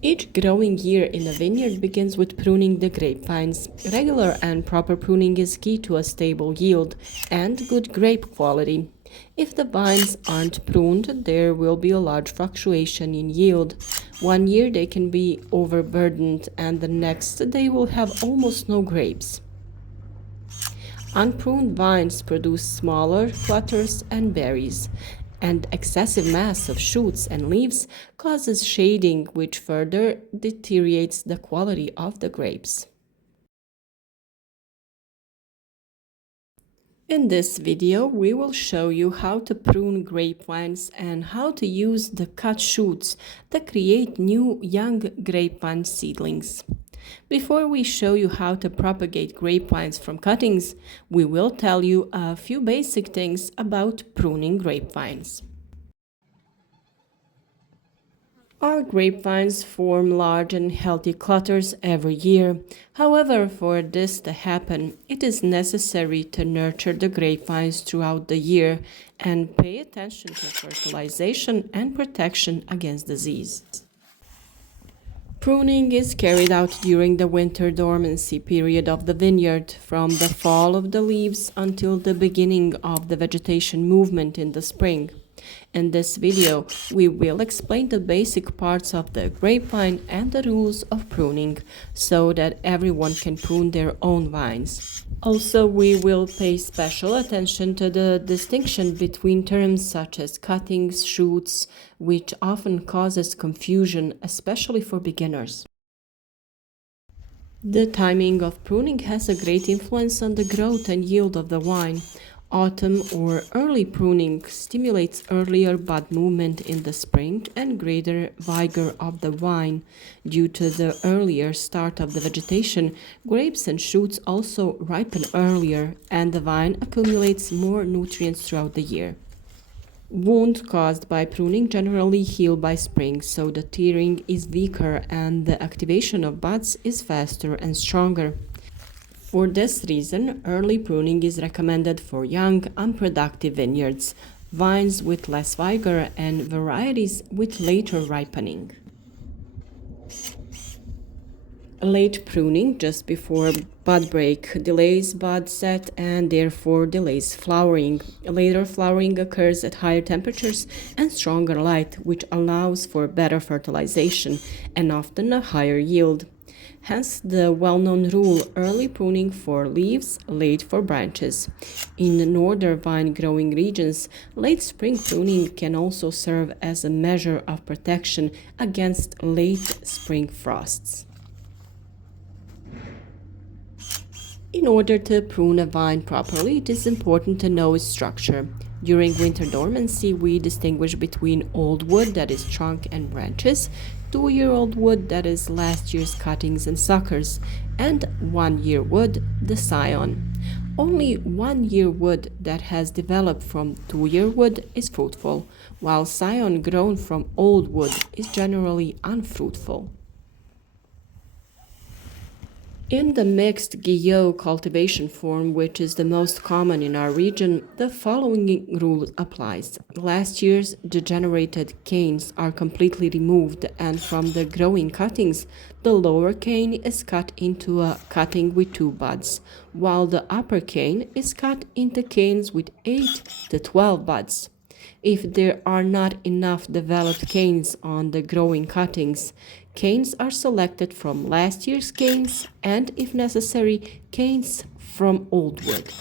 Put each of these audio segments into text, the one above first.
Each growing year in a vineyard begins with pruning the grapevines. Regular and proper pruning is key to a stable yield and good grape quality. If the vines aren't pruned, there will be a large fluctuation in yield. One year they can be overburdened, and the next they will have almost no grapes. Unpruned vines produce smaller clusters and berries, and excessive mass of shoots and leaves causes shading, which further deteriorates the quality of the grapes. In this video, we will show you how to prune grapevines and how to use the cut shoots that create new young grapevine seedlings. Before we show you how to propagate grapevines from cuttings, we will tell you a few basic things about pruning grapevines. Our grapevines form large and healthy clusters every year. However, for this to happen, it is necessary to nurture the grapevines throughout the year and pay attention to fertilization and protection against disease. Pruning is carried out during the winter dormancy period of the vineyard, from the fall of the leaves until the beginning of the vegetation movement in the spring. In this video, we will explain the basic parts of the grapevine and the rules of pruning, so that everyone can prune their own vines. Also, we will pay special attention to the distinction between terms such as cuttings, shoots, which often causes confusion, especially for beginners. The timing of pruning has a great influence on the growth and yield of the vine. Autumn or early pruning stimulates earlier bud movement in the spring and greater vigor of the vine. Due to the earlier start of the vegetation, grapes and shoots also ripen earlier, and the vine accumulates more nutrients throughout the year. Wounds caused by pruning generally heal by spring, so the tearing is weaker and the activation of buds is faster and stronger. For this reason, early pruning is recommended for young, unproductive vineyards, vines with less vigor, and varieties with later ripening. Late pruning, just before bud break, delays bud set and therefore delays flowering. Later flowering occurs at higher temperatures and stronger light, which allows for better fertilization and often a higher yield. Hence the well-known rule, early pruning for leaves, late for branches. In northern vine-growing regions, late spring pruning can also serve as a measure of protection against late spring frosts. In order to prune a vine properly, it is important to know its structure. During winter dormancy, we distinguish between old wood, that is trunk and branches, 2-year-old wood, that is last year's cuttings and suckers, and 1-year wood, the scion. Only 1-year wood that has developed from 2-year wood is fruitful, while scion grown from old wood is generally unfruitful. In the mixed Guyot cultivation form, which is the most common in our region, the following rule applies. Last year's degenerated canes are completely removed, and from the growing cuttings, the lower cane is cut into a cutting with 2 buds, while the upper cane is cut into canes with 8 to 12 buds. If there are not enough developed canes on the growing cuttings, canes are selected from last year's canes and, if necessary, canes from old wood.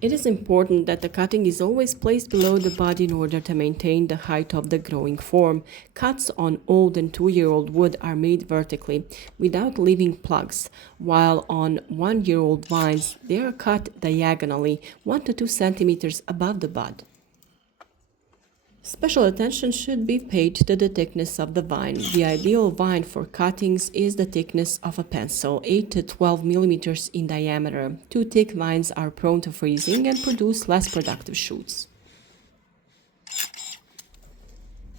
It is important that the cutting is always placed below the bud in order to maintain the height of the growing form. Cuts on old and 2-year-old wood are made vertically, without leaving plugs, while on 1-year-old vines they are cut diagonally, 1 to 2 centimeters above the bud. Special attention should be paid to the thickness of the vine. The ideal vine for cuttings is the thickness of a pencil, 8 to 12 millimeters in diameter. Too thick vines are prone to freezing and produce less productive shoots.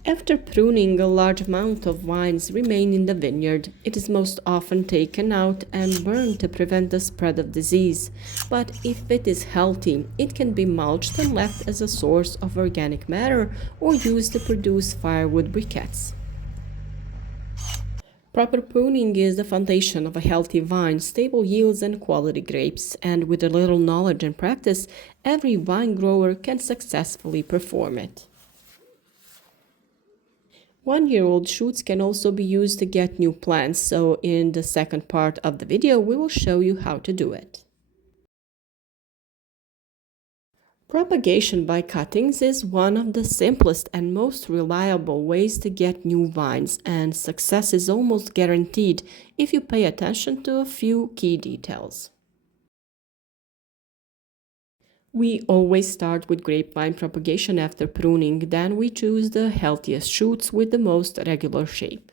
After pruning, a large amount of vines remain in the vineyard. It is most often taken out and burned to prevent the spread of disease. But if it is healthy, it can be mulched and left as a source of organic matter or used to produce firewood briquettes. Proper pruning is the foundation of a healthy vine, stable yields, and quality grapes, and with a little knowledge and practice, every vine grower can successfully perform it. 1-year-old shoots can also be used to get new plants, so in the second part of the video, we will show you how to do it. Propagation by cuttings is one of the simplest and most reliable ways to get new vines, and success is almost guaranteed if you pay attention to a few key details. We always start with grapevine propagation after pruning, then we choose the healthiest shoots with the most regular shape.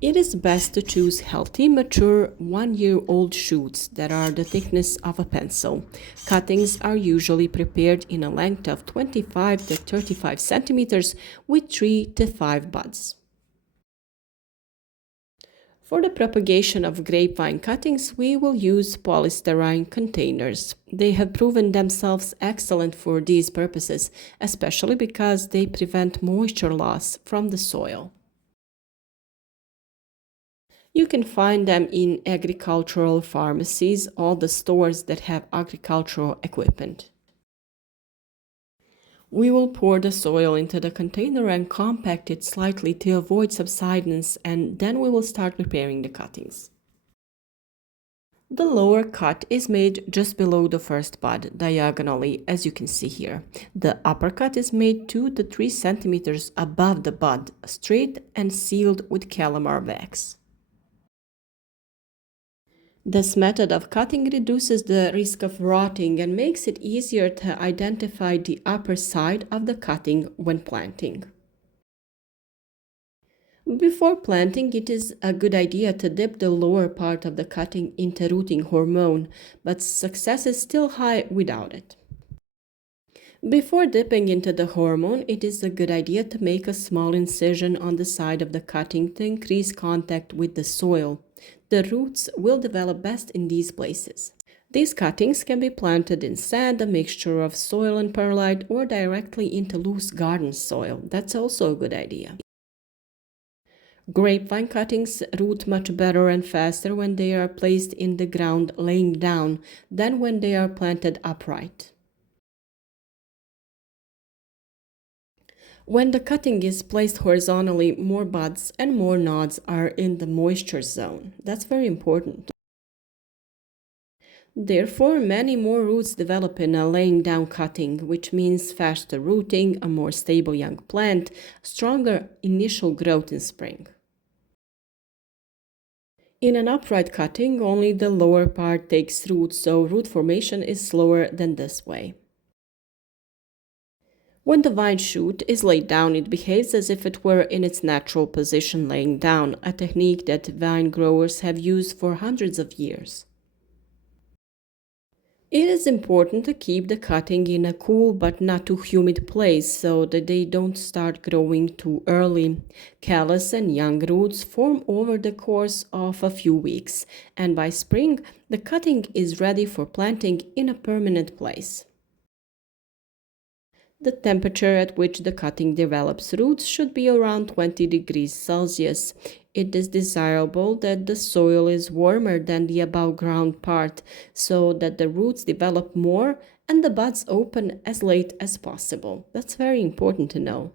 It is best to choose healthy, mature, 1-year-old shoots that are the thickness of a pencil. Cuttings are usually prepared in a length of 25 to 35 centimeters with 3 to 5 buds. For the propagation of grapevine cuttings, we will use polystyrene containers. They have proven themselves excellent for these purposes, especially because they prevent moisture loss from the soil. You can find them in agricultural pharmacies, all the stores that have agricultural equipment. We will pour the soil into the container and compact it slightly to avoid subsidence, and then we will start preparing the cuttings. The lower cut is made just below the first bud, diagonally, as you can see here. The upper cut is made 2 to 3 centimeters above the bud, straight and sealed with calamar wax. This method of cutting reduces the risk of rotting and makes it easier to identify the upper side of the cutting when planting. Before planting, it is a good idea to dip the lower part of the cutting into rooting hormone, but success is still high without it. Before dipping into the hormone, it is a good idea to make a small incision on the side of the cutting to increase contact with the soil. The roots will develop best in these places. These cuttings can be planted in sand, a mixture of soil and perlite, or directly into loose garden soil. That's also a good idea. Grapevine cuttings root much better and faster when they are placed in the ground laying down than when they are planted upright. When the cutting is placed horizontally, more buds and more nodes are in the moisture zone. That's very important. Therefore, many more roots develop in a laying down cutting, which means faster rooting, a more stable young plant, stronger initial growth in spring. In an upright cutting, only the lower part takes root, so root formation is slower than this way. When the vine shoot is laid down, it behaves as if it were in its natural position laying down, a technique that vine growers have used for hundreds of years. It is important to keep the cutting in a cool but not too humid place so that they don't start growing too early. Callus and young roots form over the course of a few weeks, and by spring, the cutting is ready for planting in a permanent place. The temperature at which the cutting develops roots should be around 20 degrees Celsius. It is desirable that the soil is warmer than the above ground part so that the roots develop more and the buds open as late as possible. That's very important to know.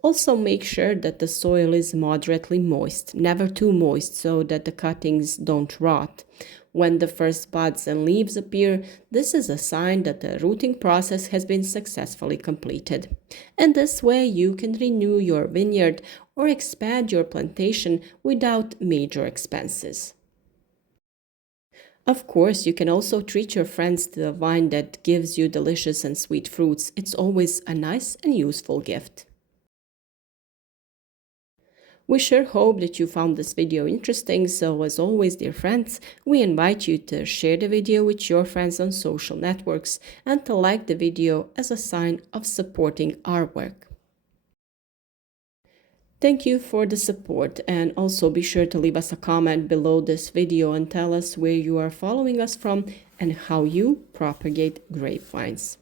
Also make sure that the soil is moderately moist, never too moist so that the cuttings don't rot. When the first buds and leaves appear, this is a sign that the rooting process has been successfully completed. And this way you can renew your vineyard or expand your plantation without major expenses. Of course, you can also treat your friends to a vine that gives you delicious and sweet fruits. It's always a nice and useful gift. We sure hope that you found this video interesting, so as always, dear friends, we invite you to share the video with your friends on social networks and to like the video as a sign of supporting our work. Thank you for the support, and also be sure to leave us a comment below this video and tell us where you are following us from and how you propagate grapevines.